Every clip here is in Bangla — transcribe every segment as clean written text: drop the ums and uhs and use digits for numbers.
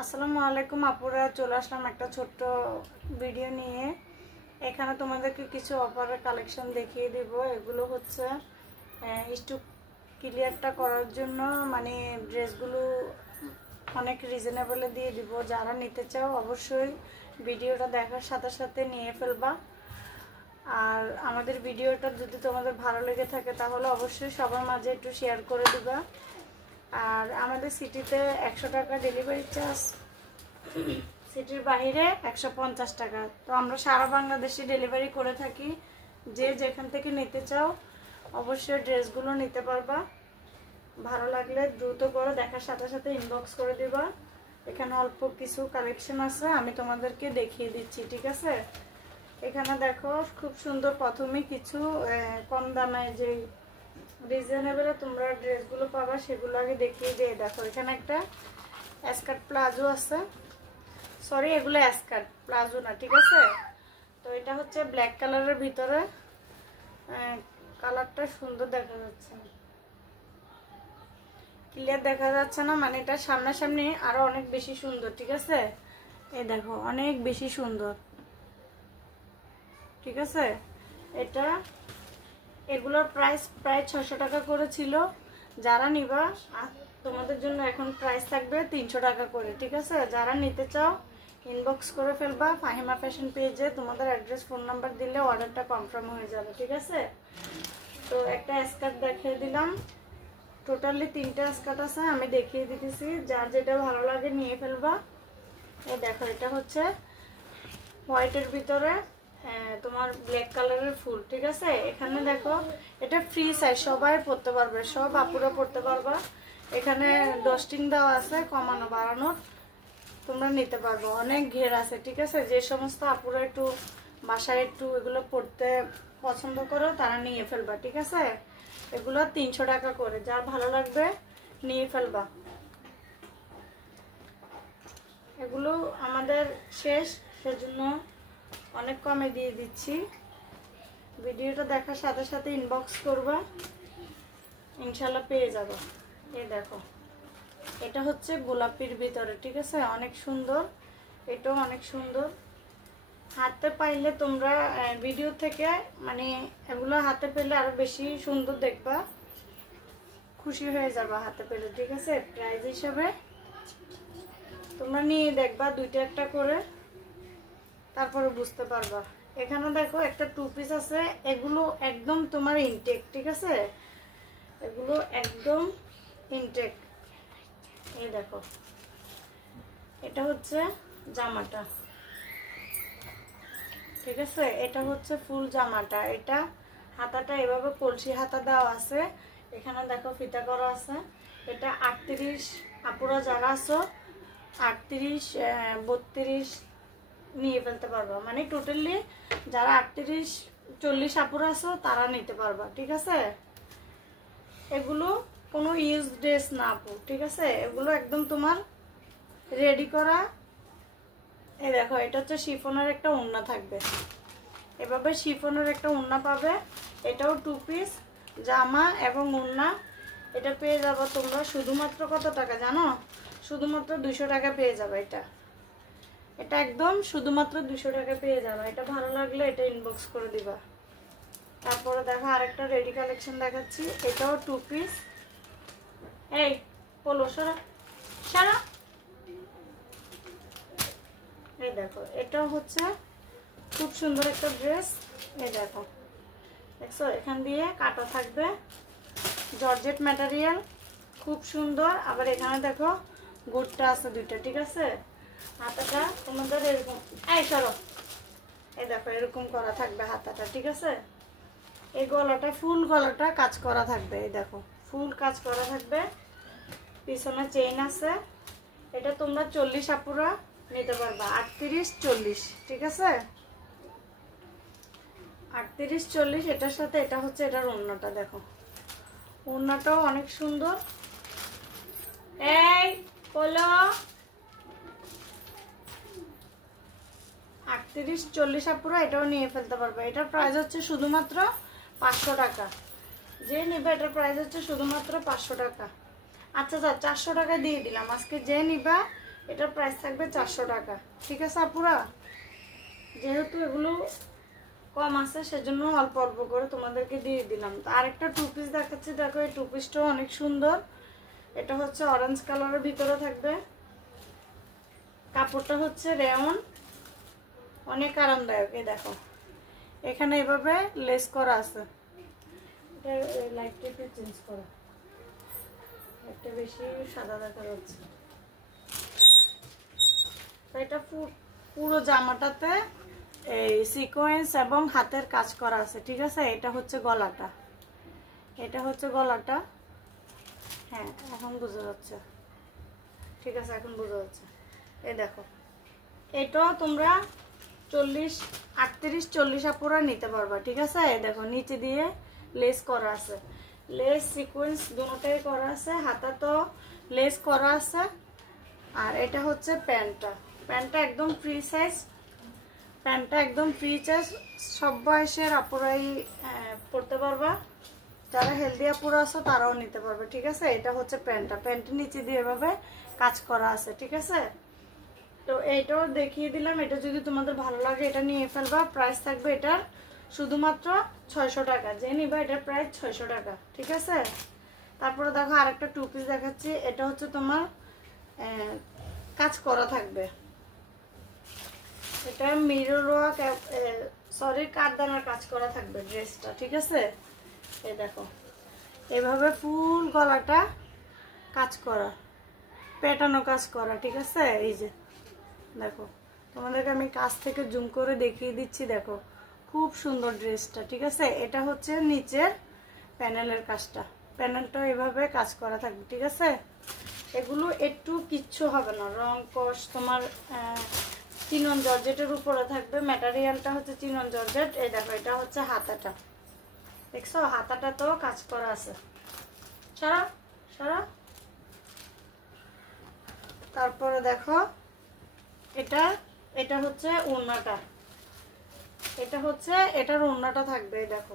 আসসালামু আলাইকুম আপুরা, চলে আসলাম একটা ছোট্ট ভিডিও নিয়ে। এখানে তোমাদেরকে কিছু অফারের কালেকশন দেখিয়ে দিব। এগুলো হচ্ছে স্টক ক্লিয়ারটা করার জন্য, মানে ড্রেসগুলো অনেক রিজনেবলে দিয়ে দিব। যারা নিতে চাও অবশ্যই ভিডিওটা দেখার সাথে সাথে নিয়ে ফেলবা। আর আমাদের ভিডিওটা যদি তোমাদের ভালো লেগে থাকে তাহলে অবশ্যই সবার মাঝে একটু শেয়ার করে দিবা। আর আমাদের সিটিতে 100 টাকা ডেলিভারি চার্জ, সিটির বাইরে 150 টাকা। তো আমরা সারা বাংলাদেশে ডেলিভারি করে থাকি। যে যেখান থেকে নিতে চাও অবশ্যই ড্রেসগুলো নিতে পারবা। ভালো লাগলে দ্রুত করে দেখার সাথে সাথে ইনবক্স করে দিবা। এখানে অল্প কিছু কালেকশন আছে, আমি তোমাদেরকে দেখিয়ে দিচ্ছি, ঠিক আছে? এখানে দেখো খুব সুন্দর। প্রথমে কিছু কম দামে যে রিজনেবলে তোমরা ড্রেসগুলো পাবা সেগুলো আগে দেখিয়ে দিয়ে দেখো। এখানে একটা স্কার্ট প্লাজো আছে, সরি এগুলো স্কার্ট প্লাজো না, ঠিক আছে? তো এটা হচ্ছে ব্ল্যাক কালারের ভিতরে, কালারটা সুন্দর দেখা যাচ্ছে, ক্লিয়ার দেখা যাচ্ছে না, মানে এটা সামনাসামনি আরো অনেক বেশি সুন্দর, ঠিক আছে? এই দেখো অনেক বেশি সুন্দর, ঠিক আছে? এটা এগুলোর প্রাইস প্রায় 600 টাকা করে ছিল। যারা নিবা তোমাদের জন্য এখন প্রাইস থাকবে 300 টাকা করে, ঠিক আছে? যারা নিতে চাও ইনবক্স করে ফেলবা ফাহিমা ফ্যাশন পেজে। তোমাদের অ্যাড্রেস ফোন নাম্বার দিলে অর্ডারটা কনফার্ম হয়ে যাবে, ঠিক আছে? তো একটা স্কার্ট দেখিয়ে দিলাম, টোটালি 3টা স্কার্ট আছে, আমি দেখিয়ে দিতেছি। যার যেটা ভালো লাগে নিয়ে ফেলবা। এই দেখো এটা হচ্ছে হোয়াইটের ভিতরে তোমার ব্ল্যাক কালারের ফুল, ঠিক আছে? এখানে দেখো এটা ফ্রি সাইজ, সবাই পরতে পারবে, সব আপুরা পরতে পারবা। এখানে ডস্টিং দেওয়া আছে, কমানো বাড়ানোর, তোমরা নিতে পারবো। অনেক ঘের আছে, ঠিক আছে? যে সমস্ত আপুরা একটু বাসায় একটু এগুলো পরতে পছন্দ করো তারা নিয়ে ফেলবা, ঠিক আছে? এগুলো 300 টাকা করে, যার ভালো লাগবে নিয়ে ফেলবা। এগুলো আমাদের শেষ, সেজন্য অনেক কমে দিয়ে দিচ্ছি। ভিডিওটা দেখার সাথে সাথে ইনবক্স করবা, ইনশাল্লাহ পেয়ে যাবো। এই দেখো এটা হচ্ছে গোলাপির ভিতরে, ঠিক আছে? অনেক সুন্দর, এটাও অনেক সুন্দর। হাতে পাইলে তোমরা ভিডিও থেকে মানে এগুলো হাতে পেলে আরো বেশি সুন্দর দেখবা, খুশি হয়ে যাবা হাতে পেলে, ঠিক আছে? প্রাইস হিসাবে তোমরা নিয়ে দেখবা 2টা একটা করে, তারপরে বুঝতে পারবা। এখানে দেখো একটা 2 পিস আছে, এগুলো একদম তোমার ইনটেক, ঠিক আছে? এগুলো একদম ইনটেক। এই দেখো এটা হচ্ছে জামাটা, ঠিক আছে? এটা হচ্ছে ফুল জামাটা। এটা হাতাটা এভাবে কলসি হাতা দেওয়া আছে, এখানে দেখো ফিতা করা আছে। এটা 38 আপুরা যারা আছো 38 32 নিয়ে ফেলতে পারবা, মানে টোটালি যারা 38 40 আপুরা আছো তারা নিতে পারবা, ঠিক আছে? এগুলো কোনো ইউজ ড্রেস না আপু, ঠিক আছে? এগুলো একদম তোমার রেডি করা। এই দেখো এটা হচ্ছে শিফনের একটা ওড়না থাকবে, এভাবে শিফনের একটা ওড়না পাবে। এটাও 2 পিস জামা এবং ওড়না। এটা পেয়ে যাবো তোমরা শুধুমাত্র কত টাকা জানো? শুধুমাত্র 200 টাকা পেয়ে যাবে। এটা একদম শুধুমাত্র 200 টাকা পেয়ে যাবে। এটা ভালো লাগলে এটা ইনবক্স করে দিবা। তারপরে দেখো আরেকটা রেডি কালেকশন দেখাচ্ছি, এটাও 2 পিস। এই বলো সারা সারা, এই দেখো এটাও হচ্ছে খুব সুন্দর একটা ড্রেস। এই দেখো দেখছো এখান দিয়ে কাটা থাকবে, জর্জেট ম্যাটেরিয়াল, খুব সুন্দর। আবার এখানে দেখো গুড়টা আছে 2টা, ঠিক আছে? হাতাটা তোমাদের এরকম, এই সরো, এই দেখো এরকম করা থাকবে হাতাটা, ঠিক আছে? এই গলাটা ফুল গলাটা কাজ করা থাকবে, এই দেখো ফুল কাজ করা থাকবে, পিছনে চেইন আছে। এটা তোমরা 40 আপুরা নিতে পারবা, 38 40, ঠিক আছে? 38 40। এটার সাথে এটা হচ্ছে এটার ওড়নাটা, দেখো ওড়নাটাও অনেক সুন্দর। এই বলো 38 40 আপুরা এটাও নিয়ে ফেলতে পারবে। এটার প্রাইস হচ্ছে শুধুমাত্র 500 টাকা। যে নিবে এটার প্রাইস হচ্ছে শুধুমাত্র 500 টাকা। আচ্ছা স্যার 400 টাকা দিয়ে দিলাম আজকে। যে নিবা এটার প্রাইস থাকবে 400 টাকা। ঠিক আছে আপুরা, যেহেতু এগুলো কম আছে সেজন্য অল্প অল্প করে তোমাদেরকে দিয়ে দিলাম। তো আরেকটা টু পিস দেখাচ্ছি, দেখো এই টু পিসটাও অনেক সুন্দর। এটা হচ্ছে অরেঞ্জ কালারের ভিতরে থাকবে, কাপড়টা হচ্ছে রেয়ন, অনেক আরামদায়ক। এই দেখো এখানে এভাবে লেস করা আছে। এটা লাইটটা একটু চেঞ্জ করো, একটা বেশি সাদা দেখা যাচ্ছে। তো এটা পুরো জামাটাতে এই সিকোয়েন্স এবং হাতের কাজ করা আছে। ঠিক আছে, এটা হচ্ছে গলাটা, এটা হচ্ছে গলাটা। হ্যাঁ এখন বোঝা যাচ্ছে, ঠিক আছে এখন বোঝা যাচ্ছে। এই দেখো এটাও তোমরা 38-40 আপুরা নিতে পারবা। ঠিক আছে, এই দেখো নিচে দিয়ে লেস করা আছে, লেস সিকোয়েন্স দুটোটাই করা আছে, হাতা তো লেস করা আছে। আর এটা হচ্ছে প্যান্টটা, প্যান্টটা একদম ফ্রি সাইজ, প্যান্টটা একদম ফ্রি সাইজ, সব বয়সের আপুরাই পরতে পারবা, যারা হেলদি আপুরা আছে তারাও নিতে পারবে। ঠিক আছে, এটা হচ্ছে প্যান্টটা, প্যান্টের নিচে দিয়ে এভাবে কাজ করা আছে। ঠিক আছে, তো এইটাও দেখিয়ে দিলাম। এটা যদি তোমাদের ভালো লাগে এটা নিয়ে ফেলবা। প্রাইস থাকবে এটার শুধুমাত্র 600 টাকা, যে নিবা এটার প্রাইস 600 টাকা। ঠিক আছে, তারপরে দেখো আরেকটা টু পিস দেখাচ্ছি। এটা হচ্ছে তোমার কাজ করা থাকবে, এটা মিরর ওয়ার্ক সরি কাঠদানার কাজ করা থাকবে ড্রেসটা। ঠিক আছে, এই দেখো এভাবে ফুল গলাটা কাজ করা, পেটানো কাজ করা। ঠিক আছে, এই যে দেখো তোমাদেরকে আমি কাছ থেকে জুম করে দেখিয়ে দিচ্ছি, দেখো খুব সুন্দর ড্রেসটা। ঠিক আছে, এটা হচ্ছে নিচের প্যানেলের কাজটা, প্যানেলটা এভাবে কাজ করা থাকবে। ঠিক আছে, এগুলো একটু কিচ্ছু হবে না, রং কষ তোমার চিনন জর্জেটের উপরে থাকবে, ম্যাটেরিয়ালটা হচ্ছে চিনন জর্জেট। এই দেখো এটা হচ্ছে হাতাটা, দেখছো হাতাটা তো কাজ করা আছে, সারা সারা। তারপরে দেখো এটা হচ্ছে ওড়নাটা, এটা হচ্ছে এটার ওড়নাটা থাকবে। দেখো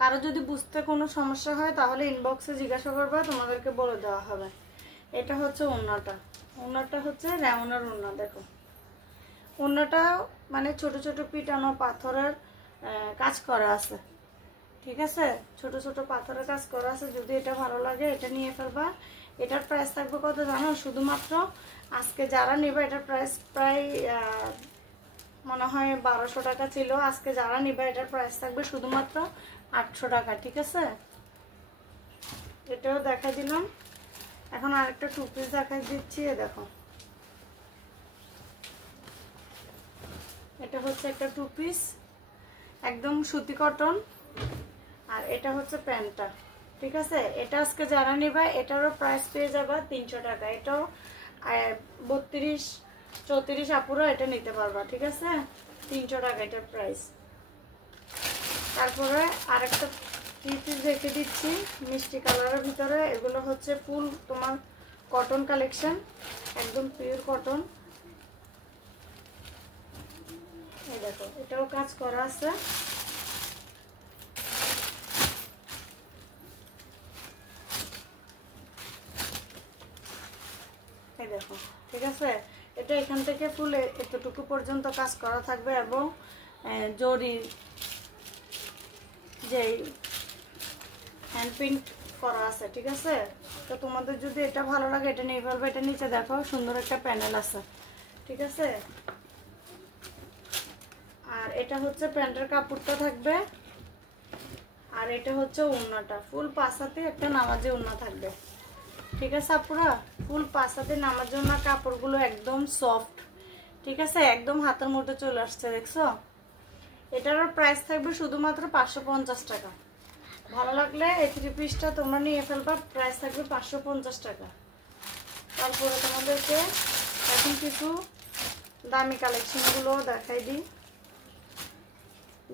কারো যদি বুঝতে কোনো সমস্যা হয় তাহলে ইনবক্সে জিজ্ঞাসা করবা, তোমাদেরকে বলে দেওয়া হবে। এটা হচ্ছে ওড়নাটা, ওড়নাটা হচ্ছে রেওনের ওড়না। দেখো ওড়নাটা মানে ছোট ছোট পিটানো পাথরের কাজ করা আছে। ঠিক আছে, ছোট ছোট পাথরের কাজ করা আছে। যদি এটা ভালো লাগে এটা নিয়ে ফেলবা। এটার প্রাইস থাকবে কত জানো? শুধুমাত্র আজকে যারা নেবে এটার প্রাইস প্রায় মনে হয় 1200 টাকা ছিল, আজকে যারা নেবে এটার প্রাইস থাকবে শুধুমাত্র 800 টাকা। ঠিক আছে, এটাও দেখা দিলাম। এখন আরেকটা টু পিস দেখাই দিচ্ছি। দেখো এটা হচ্ছে একটা টু পিস, একদম সুতি কটন, আর এটা হচ্ছে প্যান্টটা। ঠিক আছে, এটা আজকে যারা নেবে এটারও প্রাইস পেয়ে যাবে 300 টাকা। এটাও 32-34 আপুরা এটা নিতে পারবা। ঠিক আছে, 300 টাকা এটার প্রাইস। তারপরে আরেকটা থ্রি পিস রেখে দিচ্ছি মিষ্টি কালারের ভিতরে। এগুলো হচ্ছে ফুল তোমার কটন কালেকশন, একদম পিওর কটন। এই দেখো এটাও কাজ করা আছে। এই দেখো, ঠিক আছে, এটা এখান থেকে ফুল এতটুকু পর্যন্ত কাজ করা থাকবে এবং জরি যে হ্যান্ড প্রিন্ট করা আছে। ঠিক আছে, তো তোমাদের যদি এটা ভালো লাগে এটা নিয়ে ফেলবে। এটা নিচে দেখো সুন্দর একটা প্যানেল আছে। ঠিক আছে, আর এটা হচ্ছে প্যান্টের কাপড়টা থাকবে, আর এটা হচ্ছে ওড়নাটা ফুল পাশাতে একটা নামাজে ওড়না থাকবে। ঠিক আছে আপুরা, ফুল পাশাতে নামাজে ওড়না, কাপড়গুলো একদম সফট। ঠিক আছে, একদম হাতের মধ্যে চলে আসছে, দেখছো। এটারও প্রাইস থাকবে শুধুমাত্র 550 টাকা। ভালো লাগলে এই থ্রি পিসটা তোমরা নিয়ে ফেলবা, প্রাইস থাকবে 550 টাকা। তারপরে তোমাদেরকে এখন কিছু দামি কালেকশনগুলো দেখাই দিই।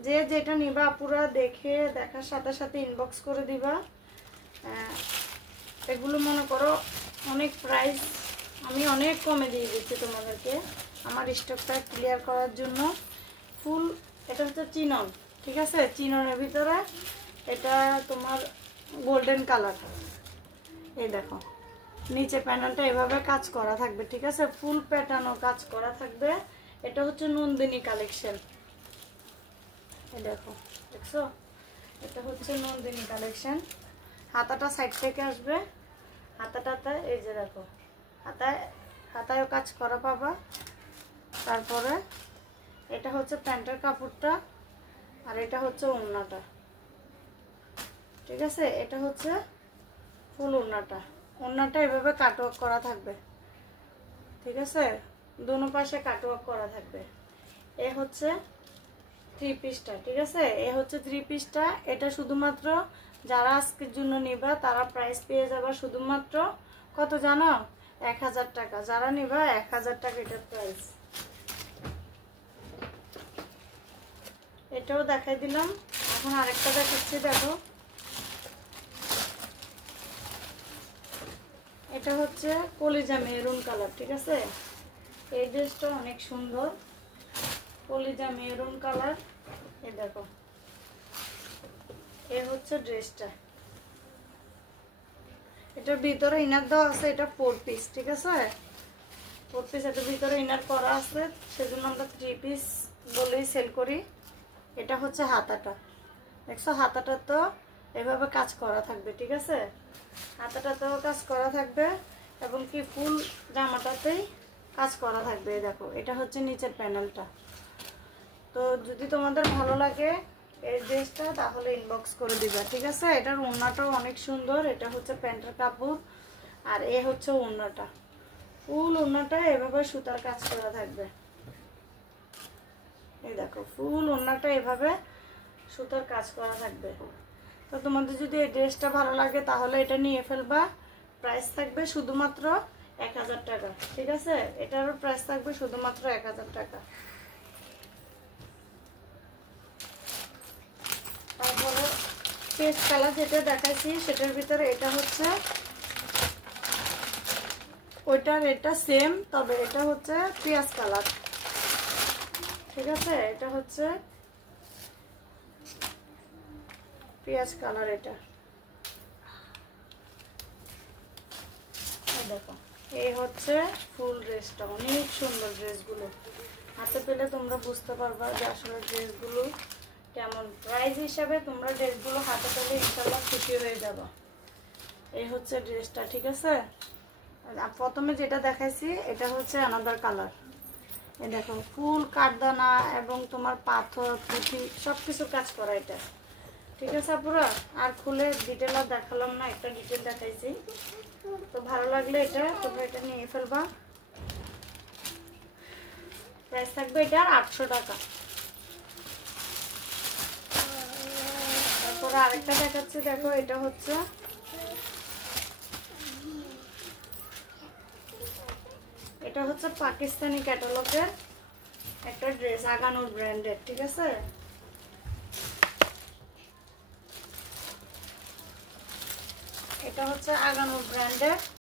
যে যেটা নিবা পুরা দেখার সাথে সাথে ইনবক্স করে দিবা। এগুলো মনে করো অনেক প্রাইস আমি অনেক কমে দিয়ে দিচ্ছি তোমাদেরকে আমার স্টকটা ক্লিয়ার করার জন্য। ফুল এটা হচ্ছে চিনন। ঠিক আছে, চিননের ভিতরে এটা তোমার গোল্ডেন কালার। এই দেখো নিচে প্যানেলটা এভাবে কাজ করা থাকবে, ঠিক আছে, ফুল প্যাটার্নও কাজ করা থাকবে। এটা হচ্ছে নন্দিনী কালেকশন, এই দেখো, দেখছো, এটা হচ্ছে নন্দিনী কালেকশন। হাতাটা সাইড থেকে আসবে, হাতাটাতে এই যে দেখো, হাতায়ও কাজ করা পাবা। তারপরে এটা হচ্ছে প্যান্টের কাপড়টা, আর এটা হচ্ছে ওড়নাটা, ঠিক আছে। এটা হচ্ছে ফুল ওড়নাটা, ওড়নাটা এভাবে কাটওয়ার্ক করা থাকবে, ঠিক আছে, দুনো পাশে কাটওয়ার্ক করা থাকবে। এ হচ্ছে থ্রি পিসটা, ঠিক আছে, এ হচ্ছে থ্রি পিসটা। এটা শুধুমাত্র যারা আজকের জন্য নিবা তারা প্রাইস পেয়ে যাবে শুধুমাত্র কত জানো, 1000 টাকা। যারা নিবা 1000 টাকা এটার প্রাইস। এটাও দেখাই দিলাম, এখন আরেকটা দেখাচ্ছি, দেখো। এটা হচ্ছে কলিজা মেরুন কালার, ঠিক আছে। এই ড্রেসটা অনেক সুন্দর, কলিজা মেরুন কালার। এই দেখো, এই হচ্ছে ড্রেসটা। এটার ভিতরে ইনার দেওয়া আছে, এটা 4 পিস, ঠিক আছে, 4 পিস। এটার ভিতরে ইনার করা আছে, সেজন্য আমরা 3 পিস বলেই সেল করি। এটা হচ্ছে হাতাটা, দেখছো, হাতাটা তো এভাবে কাজ করা থাকবে, ঠিক আছে, হাতাটাতেও কাজ করা থাকবে এবং কি ফুল জামাটাতেই কাজ করা থাকবে। দেখো, এটা হচ্ছে নিচের প্যানেলটা। তো যদি তোমাদের ভালো লাগে এই ড্রেসটা তাহলে ইনবক্স করে দিবা, ঠিক আছে। এটার ওড়নাটাও অনেক সুন্দর, এটা হচ্ছে প্যান্টের কাপড়, আর এ হচ্ছে ওড়নাটা, ফুল ওড়নাটা এভাবে সুতার কাজ করা থাকবে। এই দেখো, ফুল ওড়নাটা এভাবে সুতার কাজ করা থাকবে। তো তোমাদের যদি এই ড্রেসটা ভালো লাগে তাহলে এটা নিয়ে ফেলবা। প্রাইস থাকবে শুধুমাত্র 1000 টাকা, ঠিক আছে, এটারও প্রাইস থাকবে শুধুমাত্র 1000 টাকা। তারপরে পেস্ট কালার যেটা দেখাইছি সেটার ভিতরে এটা হচ্ছে ওইটার এটা সেম, তবে এটা হচ্ছে পেঁয়াজ কালার, ঠিক আছে, এটা হচ্ছে পেঁয়াজ কালার। এটা দেখো, এই হচ্ছে ফুল ড্রেসটা, অনেক সুন্দর ড্রেসগুলো। হাতে পেলে তোমরা বুঝতে পারবা যে আসলে ড্রেসগুলো কেমন। প্রাইস হিসাবে তোমরা ড্রেসগুলো হাতে পেলে ইনশাল্লাহ খুশি হয়ে যাবে। এই হচ্ছে ড্রেসটা, ঠিক আছে। প্রথমে যেটা দেখাইছি এটা হচ্ছে আনাদার কালার। এই দেখো, ফুল কাঠদানা এবং তোমার পাথর পুঁথি সবকিছু কাজ করা এটা, ঠিক আছে আপুরা। আর খুলে ডিটেল আর দেখালাম না, একটা ডিটেল দেখাইছি। তো ভালো লাগলে এটা তোমরা এটা নিয়ে ফেলবা। প্রাইস থাকবে এটা 800 টাকা। তারপরে আরেকটা দেখাচ্ছি, দেখো, এটা হচ্ছে পাকিস্তানি ক্যাটালগের একটা ড্রেস, আগানুর ব্র্যান্ডের, ঠিক আছে। এটা হচ্ছে আগানুর ব্র্যান্ডের